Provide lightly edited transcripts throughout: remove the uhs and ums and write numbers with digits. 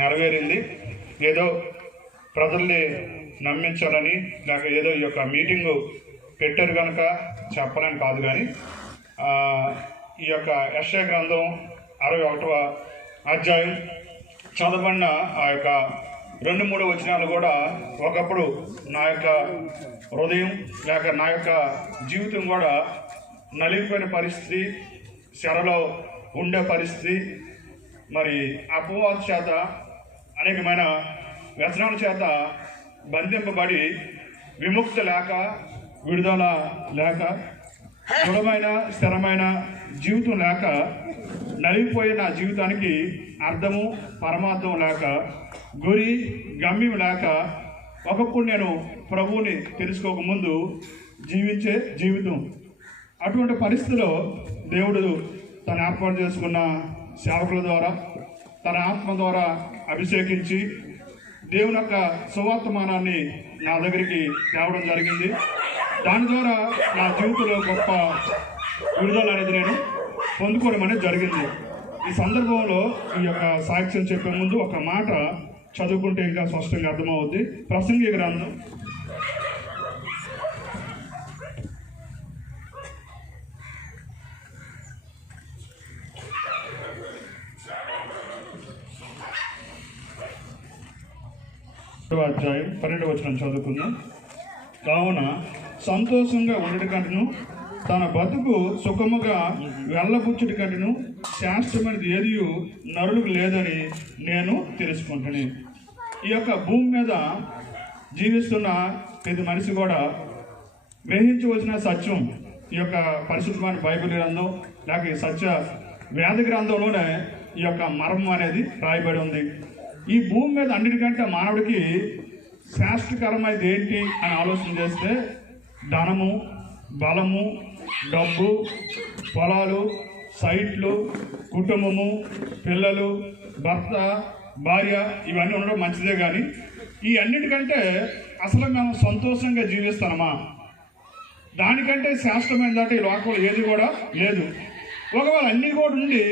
నెరవేరింది. ఏదో ప్రజల్ని నమ్మించాలని లేక ఏదో ఈ యొక్క మీటింగు పెట్టారు కనుక చెప్పాలని కాదు, కానీ ఈ యొక్క యెషయా గ్రంథం 61వ అధ్యాయం చదవబడిన ఆ యొక్క 2-3 వచనాలు కూడా ఒకప్పుడు నా యొక్క హృదయం లేక నా యొక్క జీవితం కూడా నలిగిపోయిన పరిస్థితి, చెరలో ఉండే పరిస్థితి, మరి అపవాదు చేత అనేకమైన వ్యసనాల చేత బంధింపబడి విముక్తి లేక, విడుదల లేక, దృఢమైన స్థిరమైన జీవితం లేక నలిగిపోయిన నా జీవితానికి అర్థము పరమార్థం లేక, గురి గమ్యం లేక, ఒకప్పుడు నేను ప్రభువుని తెలుసుకోకముందు జీవించే జీవితం. అటువంటి పరిస్థితిలో దేవుడు తను ఏర్పాటు చేసుకున్న సేవకుల ద్వారా తన ఆత్మ ద్వారా అభిషేకించి దేవుని యొక్క సువార్తమానాన్ని నా దగ్గరికి తేవడం జరిగింది. దాని ద్వారా నా జీవితంలో గొప్ప విడుదల అనేది నేను పొందుకోవడం అనేది జరిగింది. ఈ సందర్భంలో ఈ యొక్క సాక్ష్యం చెప్పే ముందు ఒక మాట చదువుకుంటే ఇంకా స్పష్టంగా అర్థమవుద్ది. ప్రసంగి గ్రంథం 12వ అధ్యాయం 12వ వచనం చదువుకుందాం. కావున సంతోషంగా ఉండటి కంటను తన బతుకు సుఖముగా వెళ్ళబుచ్చుటి కంటను శాస్త్రమైనది ఏది నరులకు లేదని నేను తెలుసుకుంటాను. ఈ యొక్క భూమి మీద జీవిస్తున్న ప్రతి మనిషి కూడా గ్రహించవలసిన సత్యం ఈ యొక్క పరిశుద్ధమైన బైబిల్ గ్రంథం లేక ఈ సత్య వేద గ్రంథంలోనే ఈ యొక్క మర్మం అనేది రాయబడి ఉంది. ఈ భూమి మీద అన్నిటికంటే మానవుడికి శాస్త్రకరమైనది ఏంటి అని ఆలోచన చేస్తే ధనము, బలము, డబ్బు, పొలాలు, సైట్లు, కుటుంబము, పిల్లలు, భర్త, భార్య ఇవన్నీ ఉండడం మంచిదే, కానీ ఈ అన్నిటికంటే అసలు మేము సంతోషంగా జీవిస్తామా? దానికంటే శాస్త్రమైనదంటే ఈ లోకంలో ఏది కూడా లేదు. ఒకవేళ అన్నీ కూడా ఉండి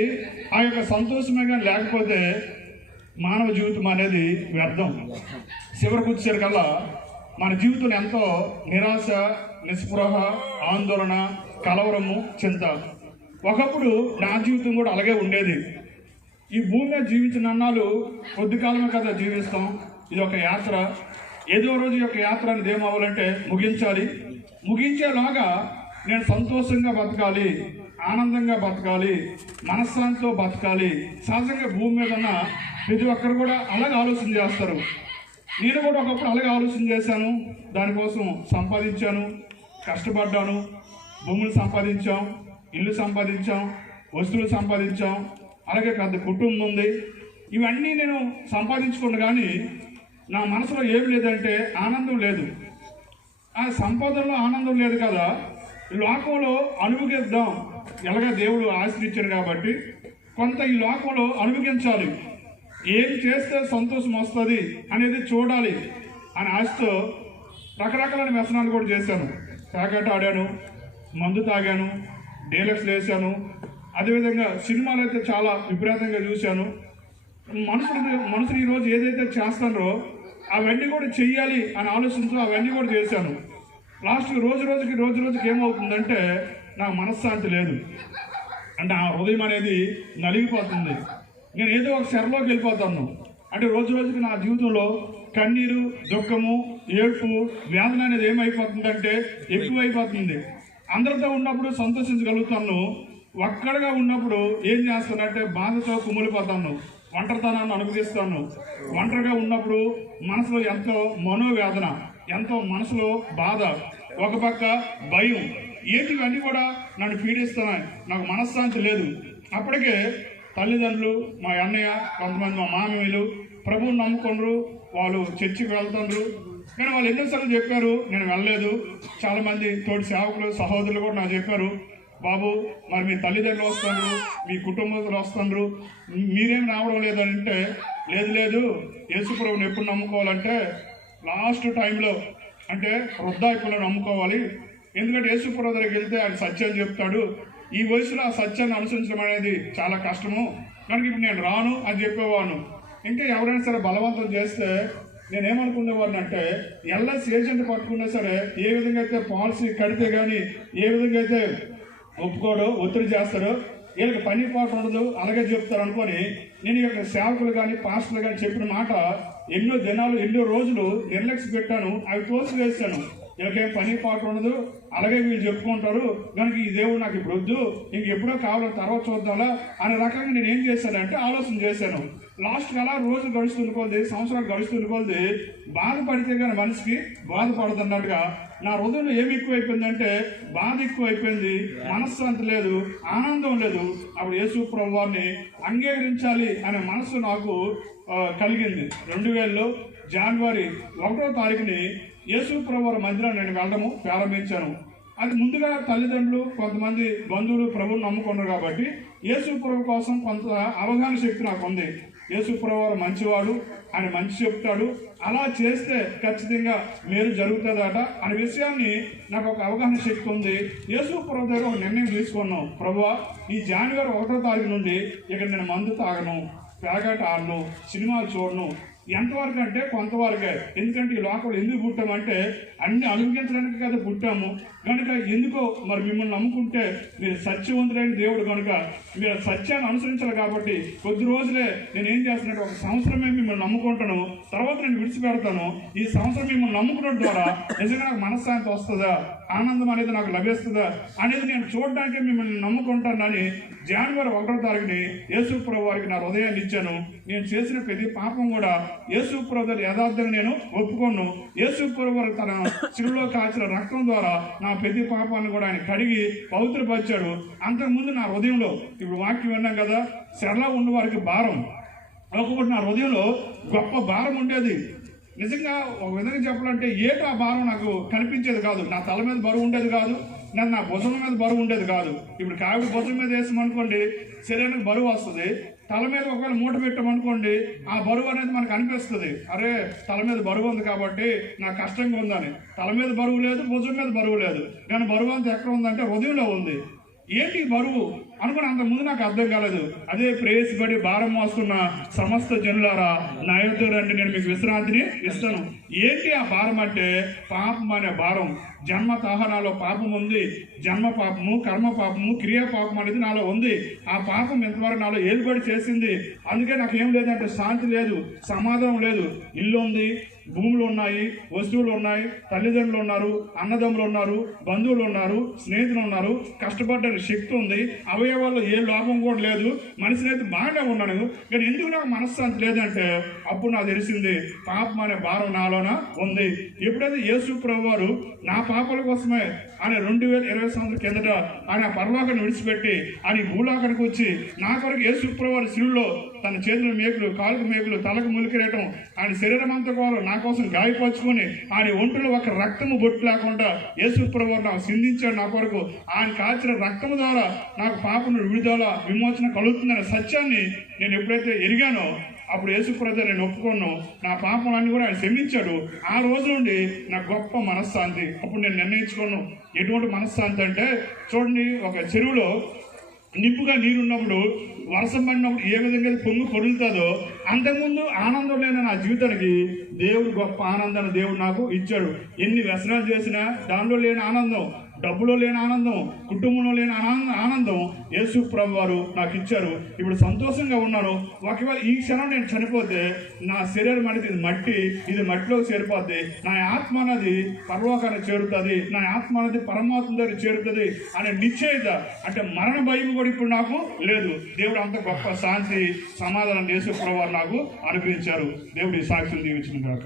ఆ యొక్క సంతోషమే కానీ లేకపోతే మానవ జీవితం అనేది వ్యర్థం. చివరికి వచ్చేసరికల్లా మన జీవితం ఎంతో నిరాశ, నిస్పృహ, ఆందోళన, కలవరము, చింత. ఒకప్పుడు నా జీవితం కూడా అలాగే ఉండేది. ఈ భూమి మీద జీవించిన అన్నాలు కొద్ది కాలమే కదా జీవిస్తాం. ఇది ఒక యాత్ర. ఏదో రోజు యొక్క యాత్ర అనేది ఏమవ్వాలంటే ముగించాలి. ముగించేలాగా నేను సంతోషంగా బతకాలి, ఆనందంగా బతకాలి, మనశ్శాంతితో బతకాలి. సహజంగా భూమి మీద ఉన్న ప్రతి ఒక్కరు కూడా అలాగే ఆలోచన చేస్తారు. నేను కూడా ఒకప్పుడు అలాగే ఆలోచన చేశాను. దానికోసం సంపాదించాను, కష్టపడ్డాను, భూములు సంపాదించాం, ఇల్లు సంపాదించాం, వస్తువులు సంపాదించాం, అలాగే పెద్ద కుటుంబం ఉంది. ఇవన్నీ నేను సంపాదించుకున్నా కానీ నా మనసులో ఏం లేదంటే ఆనందం లేదు. ఆ సంపాదనలో ఆనందం లేదు కదా. ఈ లోకంలో అనుభవిద్దాం, ఎలాగ దేవుడు ఆశ్రయించాడు కాబట్టి కొంత ఈ లోకంలో అనుభవించాలి. ఏం చేస్తే సంతోషం వస్తుంది అనేది చూడాలి అని ఆశతో రకరకాలైన వ్యసనాలు కూడా చేశాను. ప్యాకెట్ ఆడాను, మందు తాగాను, డీలక్స్లు వేసాను. అదేవిధంగా సినిమాలు అయితే చాలా విపరీతంగా చూశాను. మనుషులు ఈరోజు ఏదైతే చేస్తారో అవన్నీ కూడా చెయ్యాలి అని ఆలోచించు అవన్నీ కూడా చేశాను. లాస్ట్కి రోజు రోజుకి ఏమవుతుందంటే నాకు మనశ్శాంతి లేదు. అంటే ఆ హృదయం అనేది నలిగిపోతుంది. నేను ఏదో ఒక శరలోకి వెళ్ళిపోతాను. అంటే రోజు రోజుకి నా జీవితంలో కన్నీరు, దుఃఖము, ఏడ్పు, వేదన అనేది ఏమైపోతుందంటే ఎక్కువైపోతుంది. అందరితో ఉన్నప్పుడు సంతోషించగలుగుతాను, ఒక్కడిగా ఉన్నప్పుడు ఏం చేస్తానంటే బాధతో కుమిలిపోతాను, ఒంటరితనాన్ని అనుభవిస్తాను. ఒంటరిగా ఉన్నప్పుడు మనసులో ఎంతో మనోవేదన, ఎంతో మనసులో బాధ, ఒక పక్క భయం, ఏంటివన్నీ కూడా నన్ను పీడిస్తున్నాయి. నాకు మనశ్శాంతి లేదు. అప్పటికే తల్లిదండ్రులు, మా అన్నయ్య, కొంతమంది మా మామయ్యలు ప్రభువుని నమ్ముకుండ్రు, వాళ్ళు చర్చికి వెళ్తుండ్రు. కానీ వాళ్ళు ఎన్నోసార్లు చెప్పారు, నేను వెళ్ళలేదు. చాలామంది తోటి సేవకులు, సహోదరులు కూడా నాకు చెప్పారు, బాబు మరి మీ తల్లిదండ్రులు వస్తుండ్రు, మీ కుటుంబస్తులు వస్తుండ్రు, మీరేం రావడం లేదంటే లేదు యేసు ప్రభువుని ఎప్పుడు నమ్ముకోవాలంటే లాస్ట్ టైంలో, అంటే వృద్ధాప్యంలో నమ్ముకోవాలి. ఎందుకంటే యేసు ప్రభు దగ్గరికి వెళ్తే ఆయన సత్యం చెప్తాడు. ఈ వయసులో ఆ సత్యాన్ని అనుసరించడం అనేది చాలా కష్టము, కనుక ఇప్పుడు నేను రాను అని చెప్పేవాను. ఇంకా ఎవరైనా సరే బలవంతం చేస్తే నేనేమనుకునేవాడిని అంటే ఎల్ఐసి ఏజెంట్ పట్టుకున్నా సరే ఏ విధంగా అయితే పాలసీ కడితే కానీ ఏ విధంగా అయితే ఒప్పుకోడు ఒత్తిడి చేస్తాడో వీళ్ళకి పని పాటు ఉండదు అలాగే చెప్తారు అనుకొని నేను ఇక్కడ సేవకులు కానీ పాస్టర్లు కానీ చెప్పిన మాట ఎన్నో దినాలు ఎన్నో రోజులు నిర్లక్ష్య పెట్టాను, అవి తోసి వేస్తాను. వీళ్ళకేం పని పాటు ఉండదు అలాగే వీళ్ళు చెప్పుకుంటారు కనుక ఈ దేవుడు నాకు ఇప్పుడు వద్దు, ఇంక ఎప్పుడో కావాలని తర్వాత చూద్దాంలా అనే రకంగా నేను ఏం చేశానంటే ఆలోచన చేశాను. లాస్ట్కి అలా రోజులు గడుస్తుంది కొద్ది, సంవత్సరాలు గడుస్తుంది కొద్ది, బాధపడితే కానీ మనిషికి బాధపడుతున్నట్టుగా నా హృదయంలో ఏమి ఎక్కువైపోయిందంటే బాధ ఎక్కువైపోయింది, మనశ్శాంతి లేదు, ఆనందం లేదు. అప్పుడు యేసు ప్రభువాన్ని అంగీకరించాలి అనే మనసు నాకు కలిగింది. 2000 జనవరి 1వ తారీఖుని యేసు ప్రభువారి మందిరాన్ని నేను వెళ్ళడము ప్రారంభించాను. అది ముందుగా తల్లిదండ్రులు కొంతమంది బంధువులు ప్రభువుని నమ్ముకున్నారు కాబట్టి యేసు ప్రభు కోసం కొంత అవగాహన శక్తి నాకు ఉంది. యేసు ప్రభువారు మంచివాడు, ఆయన మంచి చెప్తాడు, అలా చేస్తే ఖచ్చితంగా మేలు జరుగుతుందట అనే విషయాన్ని నాకు ఒక అవగాహన శక్తి ఉంది. యేసు ప్రభు దగ్గర ఒక నిర్ణయం తీసుకున్నాం, ప్రభువా ఈ జనవరి 1వ తారీఖు నుండి ఇక నేను మందు తాగను, పేకాట ఆడను, సినిమాలు చూడను. ఎంతవరకు అంటే కొంతవరకే. ఎందుకంటే ఈ లోకంలో ఎందుకు పుట్టామంటే అన్ని అనుభవించడానికి కదా పుట్టాము. కనుక ఎందుకో మరి మిమ్మల్ని నమ్ముకుంటే మీరు సత్యవంతుడైన దేవుడు కనుక మీరు సత్యాన్ని అనుసరించాలి కాబట్టి కొద్ది రోజులే నేను ఏం చేస్తున్నట్టు ఒక సంవత్సరమే మిమ్మల్ని నమ్ముకుంటాను, తర్వాత నేను విడిచిపెడతాను. ఈ సంవత్సరం మిమ్మల్ని నమ్ముకోవడం ద్వారా నిజంగా నాకు మనశ్శాంతి వస్తుందా, ఆనందం అనేది నాకు లభిస్తుందా అనేది నేను చూడడానికి మిమ్మల్ని నమ్ముకుంటానని జనవరి 1వ తారీఖుని యేసు ప్రభు వారికి నా హృదయాన్ని ఇచ్చాను. నేను చేసిన ప్రతి పాపం కూడా యేసు ప్రభు దగ్గర యథార్థంగా నేను ఒప్పుకోను. యేసు ప్రభు వారు తన శిలువలో కాల్చిన రక్తం ద్వారా నా ప్రతి పాపాన్ని కూడా ఆయన కడిగి పవిత్రపరిచాడు. అంతకుముందు నా హృదయంలో ఇప్పుడు వాక్యం విన్నాం కదా, శరలా ఉన్న వారికి భారం, ఒకటి నా హృదయంలో గొప్ప భారం ఉండేది. నిజంగా ఒక విధంగా చెప్పాలంటే ఏటో ఆ భారం నాకు కనిపించేది కాదు. నా తల మీద బరువు ఉండేది కాదు, నా భుజం మీద బరువు ఉండేది కాదు. ఇప్పుడు కావిడి భుజం మీద వేసామనుకోండి శరీరానికి బరువు వస్తుంది, తల మీద ఒకవేళ మూట పెట్టామనుకోండి ఆ బరువు అనేది మనకు అనిపిస్తుంది, అరే తల మీద బరువు ఉంది కాబట్టి నాకు కష్టంగా ఉందని. తల మీద బరువు లేదు, భుజం మీద బరువు లేదు, కానీ బరువు అంతా ఎక్కడ ఉందంటే హృదయంలో ఉంది. ఏంటి బరువు అనుకుని అంతకుముందు నాకు అర్థం కాలేదు. అదే ప్రేయసిబడి భారం మోస్తున్న సమస్త జనులారా నా యొద్దకు రండి, నేను మీకు విశ్రాంతిని ఇస్తాను. ఏంటి ఆ భారం అంటే పాపం అనే భారం. జన్మ తాహనాలో పాపం ఉంది, జన్మ పాపము, కర్మ పాపము, క్రియా పాపం అనేది నాలో ఉంది. ఆ పాపం ఎంతవరకు నాలో ఏలుబడి చేసింది. అందుకే నాకు ఏం లేదంటే శాంతి లేదు, సమాధానం లేదు. ఇల్లు ఉంది, భూములు ఉన్నాయి, వస్తువులు ఉన్నాయి, తల్లిదండ్రులు ఉన్నారు, అన్నదమ్ములు ఉన్నారు, బంధువులు ఉన్నారు, స్నేహితులు ఉన్నారు, కష్టపడ్డానికి శక్తి ఉంది, అవయవాల్లో ఏ లోపం కూడా లేదు, మనిషిని అయితే బాగానే ఉన్నాను. కానీ ఎందుకు నాకు మనశ్శాంతి లేదంటే అప్పుడు నాకు తెలిసింది పాపం అనే భారం నాలోన ఉంది. ఎప్పుడైతే యేసు ప్రభువారు నా పాపాల కోసమే ఆయన 2020 సంవత్సరం కిందట ఆయన పరలోకాన్ని విడిచిపెట్టి ఆయన భూలోకానికి వచ్చి నా కొరకు యేసు ప్రభువారు శిలువలో తన చేతుల మేకులు, కాలుకు మేకులు, తలకు ములికిరేయటం, ఆయన శరీరం అంతా కూడా నా కోసం గాయపరుచుకొని ఆయన ఒంటిలో ఒక రక్తము బొట్టు లేకుండా యేసు ప్రభువారు నాకు సిందించాడు. నా కొరకు ఆయన కాల్చిన రక్తము ద్వారా నాకు పాపం విడుదల, విమోచన కలుగుతుందనే సత్యాన్ని నేను ఎప్పుడైతే ఎరిగానో అప్పుడు యేసు ప్రభు నేను ఒప్పుకోను, నా పాపాలన్నీ కూడా ఆయన క్షమించాడు. ఆ రోజు నుండి నాకు గొప్ప మనశ్శాంతి. అప్పుడు నేను నిర్ణయించుకోను ఎటువంటి మనశ్శాంతి అంటే, చూడండి ఒక చెరువులో నిప్పుగా నీరున్నప్పుడు వర్షం పడినప్పుడు ఏ విధంగా పొంగు పొరులుతుందో అంతకుముందు ఆనందం లేని నా జీవితానికి దేవుడు గొప్ప ఆనందాన్ని దేవుడు నాకు ఇచ్చాడు. ఎన్ని వ్యసనాలు చేసినా దానిలో లేని ఆనందం, డబ్బులో లేని ఆనందం, కుటుంబంలో లేని ఆనందం యేసు ప్రభు వారు నాకు ఇచ్చారు. ఇప్పుడు సంతోషంగా ఉన్నాను. ఒకవేళ ఈ క్షణం నేను చనిపోతే నా శరీరం అనేది ఇది మట్టి, ఇది మట్టిలోకి చేరిపోద్ది, నా ఆత్మ అనేది పరలోకానికి చేరుతుంది, నా ఆత్మ అనేది పరమాత్మ దగ్గర చేరుతుంది అనే నిశ్చయిత, అంటే మరణ భయం కూడా ఇప్పుడు నాకు లేదు. దేవుడు అంత గొప్ప శాంతి, సమాధానం యేసు ప్రభు వారు నాకు అనుగ్రహించారు. దేవుడి సాక్ష్యం దీవించిన కాక.